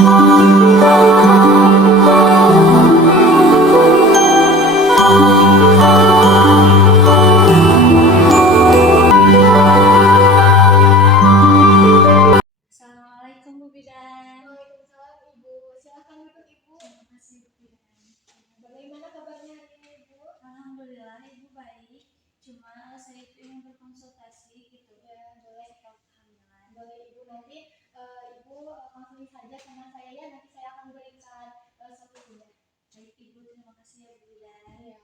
Assalamualaikum Bu Bidan. Waalaikumsalam Ibu. Silakan duduk Ibu. Terima kasih Bu Bidan. Bagaimana kabarnya hari ini Ibu? Alhamdulillah Ibu baik. Cuma saya itu ingin berkonsultasi gitu. Ya, boleh. Soal kehamilan. Boleh Ibu, nanti Ibu konseling saja sama saya ya. Nanti saya akan berikan solusinya. Baik Ibu, terima kasih ya Bu Bidan. Ya.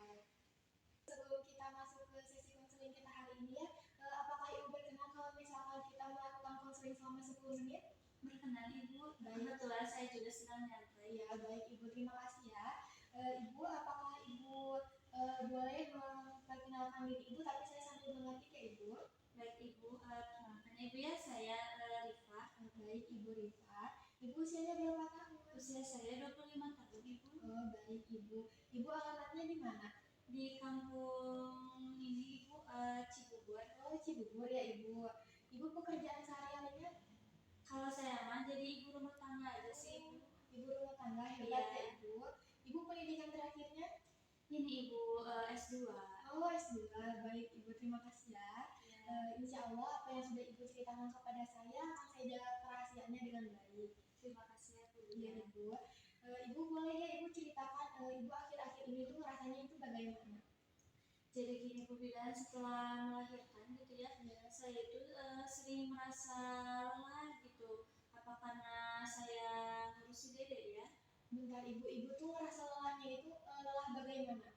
Sebelum kita masuk ke sesi konseling kita hari ini ya, apakah Ibu berkenan kalau misalkan kita melakukan konseling selama 10 menit? Berkenan Ibu. Baik. Kebetulan saya juga sedang nyantai. Ya, baik Ibu, terima kasih ya. Ibu, apakah Ibu boleh memperkenalkan diri Ibu, tapi saya sambil mengetik ya Ibu? Baik Ibu, perkenalkan Ibu ya, saya Rifa. Baik Ibu Rifa. Ibu usianya berapa tahun? Usia saya 25 tahun Ibu. Oh, baik Ibu. Ibu alamatnya di mana? Di kampung ini Ibu, Cibubur. Oh, Cibubur ya Ibu. Ibu pekerjaan sehari-harinya? Kalau saya mah jadi ibu rumah tangga aja sih Ibu. Ibu rumah tangga, hebat Iya. ya Ibu. Ibu pendidikan terakhirnya? Ini Ibu S2. Oh, S2. Baik Ibu, terima kasih ya. Ya. Insya Allah apa yang sudah Ibu ceritakan kepada saya akan saya jaga kerahasiaannya dengan baik. Terima kasih ya Bu. Iya Ibu. Ibu boleh ya Ibu ceritakan Ibu akhir-akhir ini tuh rasanya itu bagaimana? Jadi gini Bu Bidan, setelah melahirkan gitu ya, saya itu sering merasa lelah gitu. Apa karena saya ngurusi dede ya? Bentar Ibu tuh ngerasa lelahnya itu lelah bagaimana?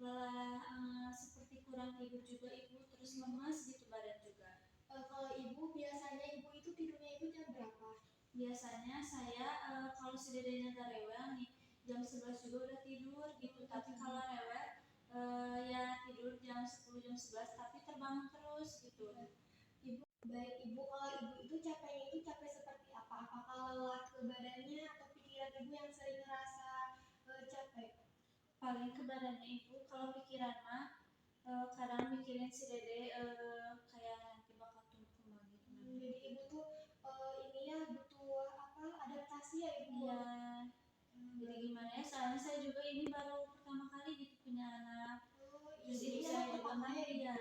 Lelah seperti kurang tidur juga Ibu, terus lemas gitu badan juga. Kalau Ibu biasanya Ibu itu tidurnya itu jam berapa? Biasanya saya kalau si dedenya udah rewel nih, jam 11 juga udah tidur gitu. Tapi kalau rewel ya tidur jam 10 jam 11 tapi terbangun terus gitu. Ibu, baik Ibu, kalau Ibu itu capeknya itu capek seperti apa? Apakah lelah ke badannya atau pikiran Ibu yang sering ngerasa capek? Paling ke badannya Ibu, kalau pikiran mah kadang mikirin si dede kayak nanti bakal tumbuh kembang gitu. Jadi Ibu tuh ini ya butuh apa adaptasi ya Ibu? Iya. Jadi gimana ya, soalnya saya juga ini baru pertama kali gitu punya anak. Terus Jadi ibu saya juga pertama ya iya.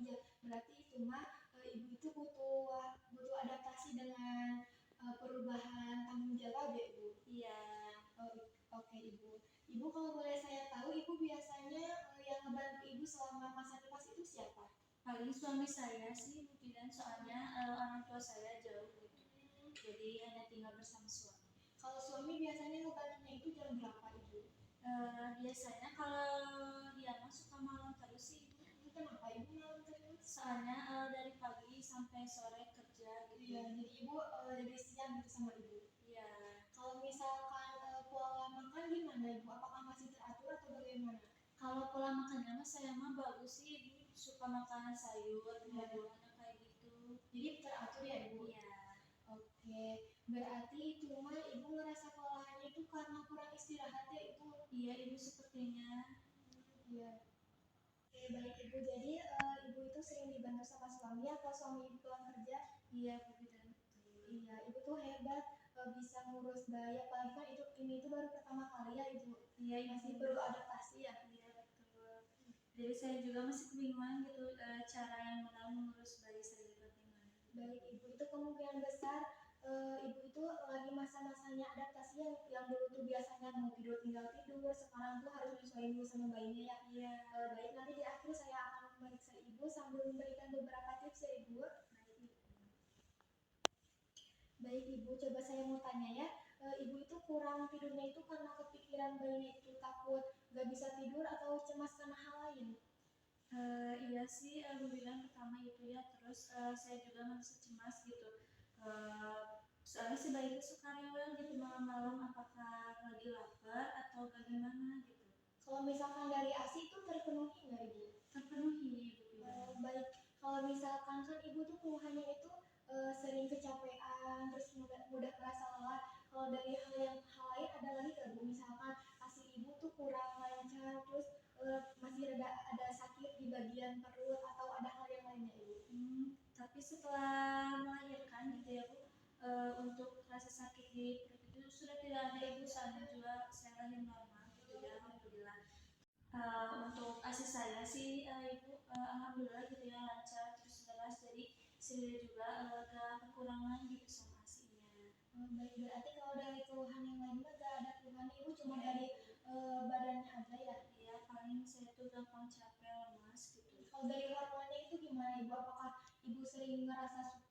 Iya, berarti itu mah Ibu itu butuh adaptasi dengan perubahan tanggung jawab ya Ibu? Iya. Oke Ibu. Ibu kalau boleh saya tahu Ibu biasanya yang ngebantu Ibu selama masa nifas itu siapa? Paling suami saya sih Bu Bidan, soalnya orang tua saya jauh gitu. Jadi hanya tinggal bersama suami. Kalau suami biasanya ngebantunya itu jam berapa Ibu? Biasanya kalau dia mah suka malam terus sih Ibu. Kenapa Ibu malam terus? Soalnya dari pagi sampai sore kerja gitu. Iya, jadi Ibu dari siang gitu sama Ibu. Iya. Kalau misalkan pola makan gimana Ibu? Apakah masih teratur atau bagaimana? Kalau pola makannya mah saya mah bagus sih Ibu, suka makan sayur, buah-buahan kayak gitu. Jadi teratur ya Ibu? Iya. Oke, berarti itu mah Ibu ngerasa kelelahannya itu karena kurang istirahat ya Ibu? Iya Ibu sepertinya. Iya. Oke, baik Ibu. Jadi Ibu itu sering dibantu sama suami atau suami Ibu pulang kerja? Iya Bu Bidan. Iya, Ibu tuh hebat bisa ngurus bayi, apalagi kan ini itu baru pertama kali ya Ibu. Iya, masih perlu adaptasi ya. Iya betul. Jadi saya juga masih kebingungan gitu cara yang benar mengurus bayi saya bagaimana. Baik Ibu, itu kemungkinan besar Ibu itu lagi masa-masanya adaptasi yang dulu tuh biasanya mau tidur tinggal tidur, sekarang tuh harus menyesuaikan dulu sama bayinya ya. Iya. Baik, nanti di akhir saya akan memeriksa Ibu sambil memberikan beberapa tips ya Ibu. Baik Ibu, coba saya mau tanya ya, Ibu itu kurang tidurnya itu karena kepikiran bayinya itu takut gak bisa tidur atau cemas karena hal lain? Iya sih, Bu bilang pertama itu ya, terus saya juga merasa cemas gitu. Soalnya si bayi itu suka rewel gitu malam-malam, apakah lagi lapar atau bagaimana gitu. Kalau misalkan dari ASI itu terpenuhi nggak Ibu? Terpenuhi Bu bilang. Baik, kalau misalkan kan Ibu tuh keluhannya itu sering kecapean, terus mudah merasa lelah. Kalau dari hal lain ada lagi nggak Bu? Misalkan ASI Ibu tuh kurang lancar, terus masih ada sakit di bagian perut atau ada hal yang lainnya Ibu? Tapi setelah melahirkan gitu ya Bu, untuk rasa sakit di perut itu sudah tidak ada ibu, soalnya juga saya lahir normal gitu ya, alhamdulillah. Untuk ASI saya sih ibu alhamdulillah gitu ya, lancar terus jelas, jadi saya juga gak kekurangan gitu sama ASINya. Baik, berarti kalau dari keluhan yang lain mah gak ada keluhan ibu, cuma dari badannya aja ya? Iya, paling saya tuh gampang capek, lemas gitu. Kalau dari hormonnya itu gimana ibu? Apakah ibu sering ngerasa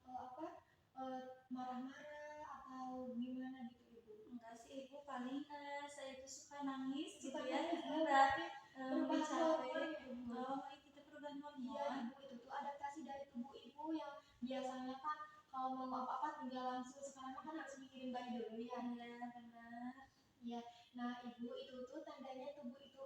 marah-marah atau gimana gitu ibu? Enggak sih ibu, paling saya itu suka nangis gitu Suka ya, nangis, enggak perubahan hormon ya ibu? Oh itu perubahan Iya hormon. ibu, itu tuh adaptasi dari tubuh ibu yang biasanya kan kalau mau apa-apa tinggal langsung, sekarang kan harus mikirin bayi dulu ya. Iya benar. Iya, nah ibu itu tuh tandanya tubuh ibu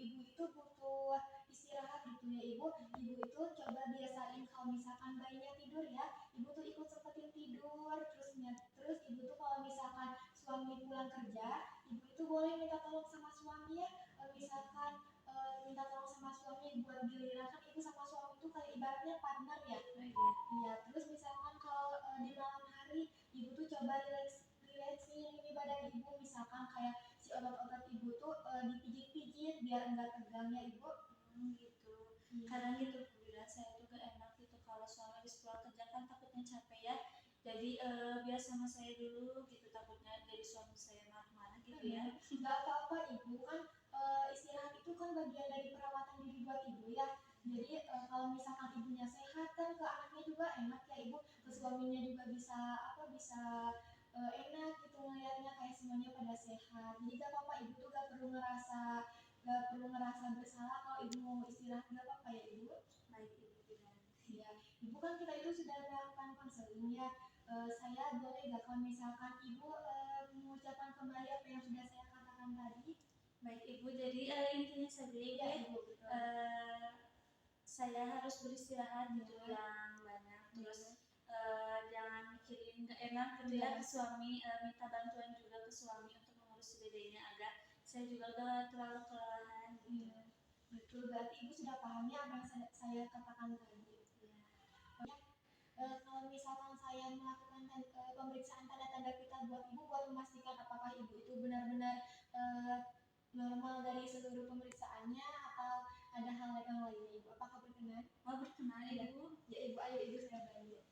itu butuh istirahat gitu ya ibu. Ibu itu coba biasain kalau misalkan bayinya tidur ya, ibu tuh ikut sempetin tidur terus ibu tuh kalau misalkan suami pulang kerja, ibu itu boleh minta tolong sama suami ya. Misalkan minta tolong sama suami buat giliran, kan ibu sama suami itu kayak ibaratnya partner ya. Iya, terus misalkan kalau di malam hari ibu tuh coba relaksin ini badan ibu, misalkan kayak si otot-otot ibu tuh dipijit-pijit biar enggak tegang ya ibu. Gitu. Iya. Kadang gitu bilang saya tuh gak enak gitu kalau suami habis pulang kerja kan takutnya capek ya. Jadi biar sama saya dulu gitu, takutnya jadi suami saya marah-marah gitu ya. Nggak apa-apa ibu, kan istirahat itu kan bagian dari perawatan diri buat ibu ya. Jadi kalau misalkan ibunya sehat kan ke anaknya juga enak ya ibu, ke suaminya juga bisa enak gitu ngeliatnya kayak semuanya pada sehat. Jadi gak apa-apa ibu tuh gak perlu ngerasa bersalah kalau ibu mau istirahat, gak apa-apa ya ibu. Baik ibu bilang. Ya, ibu kan kita itu sudah melakukan konseling ya. Saya boleh gak kalau misalkan ibu mengucapkan kembali apa yang sudah saya katakan tadi? Baik ibu, jadi intinya saja ya ibu, saya harus beristirahat gitu yang banyak, terus jangan mikirin gak enak gitu ya ke suami, minta bantuan juga ke suami untuk mengurus dedenya agar saya juga gak terlalu kelelahan gitu. Betul, berarti ibu sudah pahamnya apa yang saya katakan tadi ya. Kalau misalkan saya melakukan pemeriksaan tanda-tanda vital buat ibu, buat memastikan apakah ibu itu benar-benar normal dari seluruh pemeriksaannya atau ada hal yang lainnya ibu, apakah berkenan? Oh berkenan ibu. Ya ibu, ayo ibu saya bantu.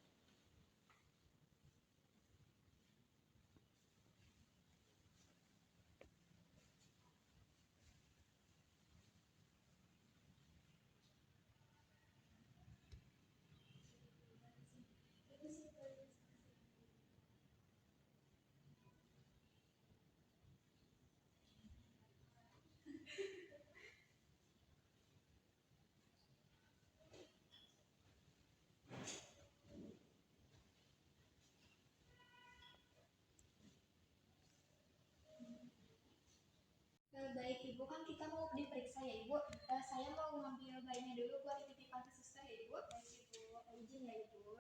Baik ibu, kan kita mau diperiksa ya ibu. Saya mau ngambil bayinya dulu buat titipan ke suster ya ibu. Baik ibu, izin ya ibu.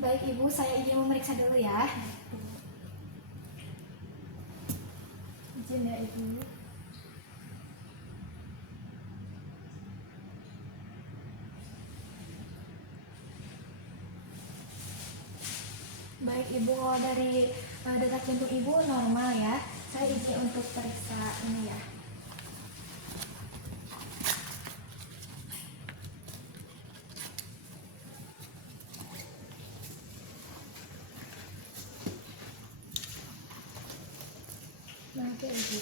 Baik ibu, saya izin memeriksa dulu ya. Izin ya ibu. Baik ibu, kalau dari detak jantung ibu normal ya. Saya izin untuk periksa ini ya. Maaf ya ibu.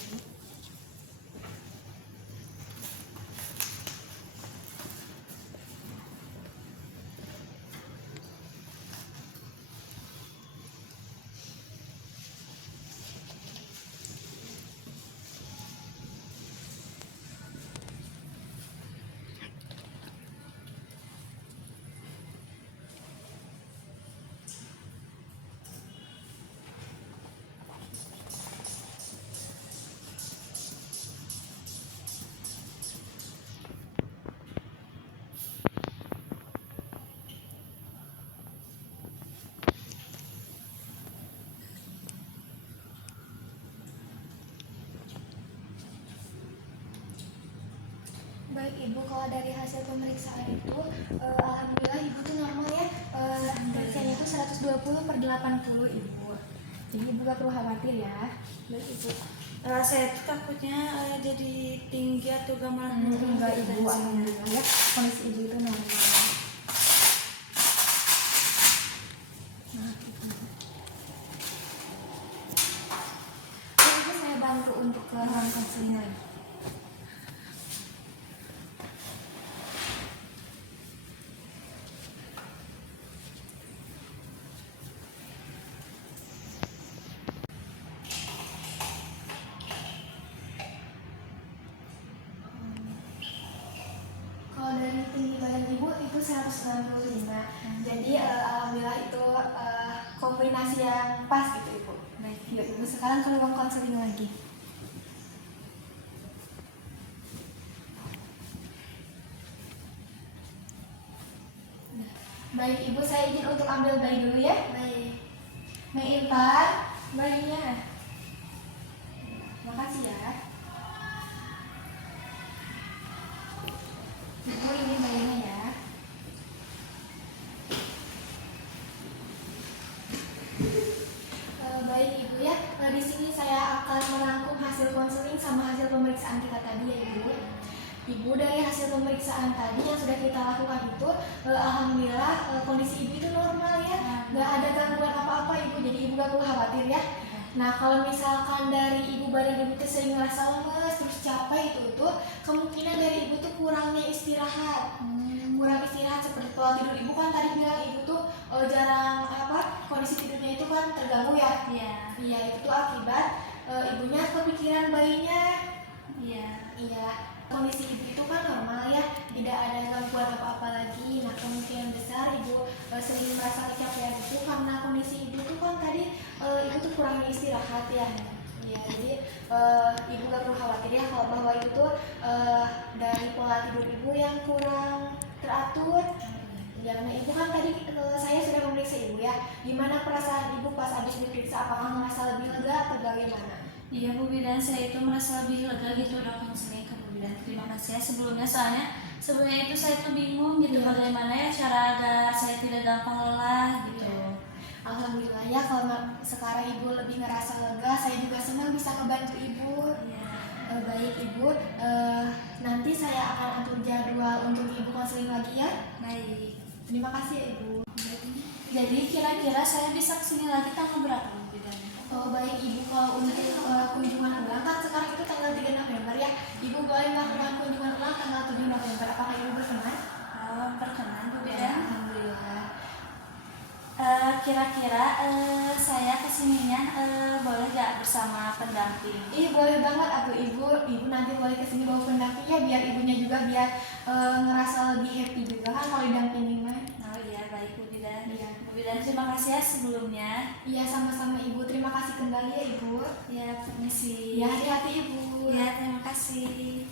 Baik ibu, kalau dari hasil pemeriksaan itu alhamdulillah ibu tuh normal ya. Tensinya itu 120/80 ibu. Jadi ibu gak perlu khawatir ya. Baik ibu. Saya tuh takutnya jadi tinggi atau gamal. Enggak ibu, alhamdulillah ya. Kondisi ibu itu normal. Nah, ibu. Ibu saya bantu untuk ke ruang konseling lagi. Kalau dari tinggi badan ibu itu 165. Jadi alhamdulillah itu kombinasi yang pas gitu ibu. Baik, yuk ibu sekarang ke ruang konseling lagi. Baik ibu, saya izin untuk ambil bayi dulu ya. Baik. Mei Intan, bayinya. Makasih ya. Ibu ini bayinya ya. Baik ibu ya. Di sini saya akan merangkum hasil konseling sama hasil pemeriksaan kita tadi ya ibu. Ibu, dari hasil pemeriksaan tadi yang sudah kita lakukan itu alhamdulillah kondisi ibu itu normal ya, nggak ada gangguan apa-apa ibu, jadi ibu gak perlu khawatir ya. Nah kalau misalkan dari ibu badan ibu tuh sering ngerasa lemes terus capek itu kemungkinan dari ibu tuh kurangnya istirahat. Kurang istirahat seperti pola tidur ibu kan tadi bilang ibu tuh jarang kondisi tidurnya itu kan terganggu ya. Iya itu tuh akibat ibunya kepikiran bayinya. Iya, kondisi ibu itu kan normal ya, tidak ada gangguan apa-apa lagi. Nah kemungkinan besar ibu sering merasa kecapean itu karena kondisi ibu tuh kan tadi ibu tuh kurang istirahat ya. Iya, jadi ibu gak perlu khawatir ya kalau bahwa itu tuh dari pola tidur ibu yang kurang teratur. Ya, nah ibu kan tadi saya sudah memeriksa ibu ya. Gimana perasaan ibu pas habis diperiksa? Apakah merasa lebih lega atau bagaimana? Iya Bu Bidan, saya itu merasa lebih lega gitu udah konseling ke Bu Bidan. Terima kasih ya sebelumnya, soalnya sebelumnya itu saya tuh bingung gitu bagaimana ya cara agar saya tidak gampang lelah gitu. Alhamdulillah ya kalau sekarang ibu lebih ngerasa lega, saya juga senang bisa ngebantu ibu. Baik ibu, nanti saya akan atur jadwal untuk ibu konseling lagi ya. Baik. Terima kasih ya ibu. Jadi kira-kira saya bisa kesini lagi tanggal berapa Bu Bidan? Oh baik ibu, kalau untuk kunjungan ulang kan sekarang itu tanggal 3 November ya. Ibu boleh melakukan kunjungan ulang tanggal 7 November. Apakah ibu berkenan? Berkenan Bu Ya, Bidan. alhamdulillah. Kira-kira saya kesininya boleh gak bersama pendamping? Boleh banget atuh ibu. Ibu nanti boleh kesini bawa pendamping ya, biar ibunya juga biar ngerasa lebih happy juga kan kalau didampingi mah. Oh iya, baik Bu Bidan. Iya. Bu Bidan, terima kasih ya sebelumnya. Iya sama-sama ibu. Terima kasih kembali ya ibu. Ya, permisi. Ya hati-hati ibu. Ya, terima kasih.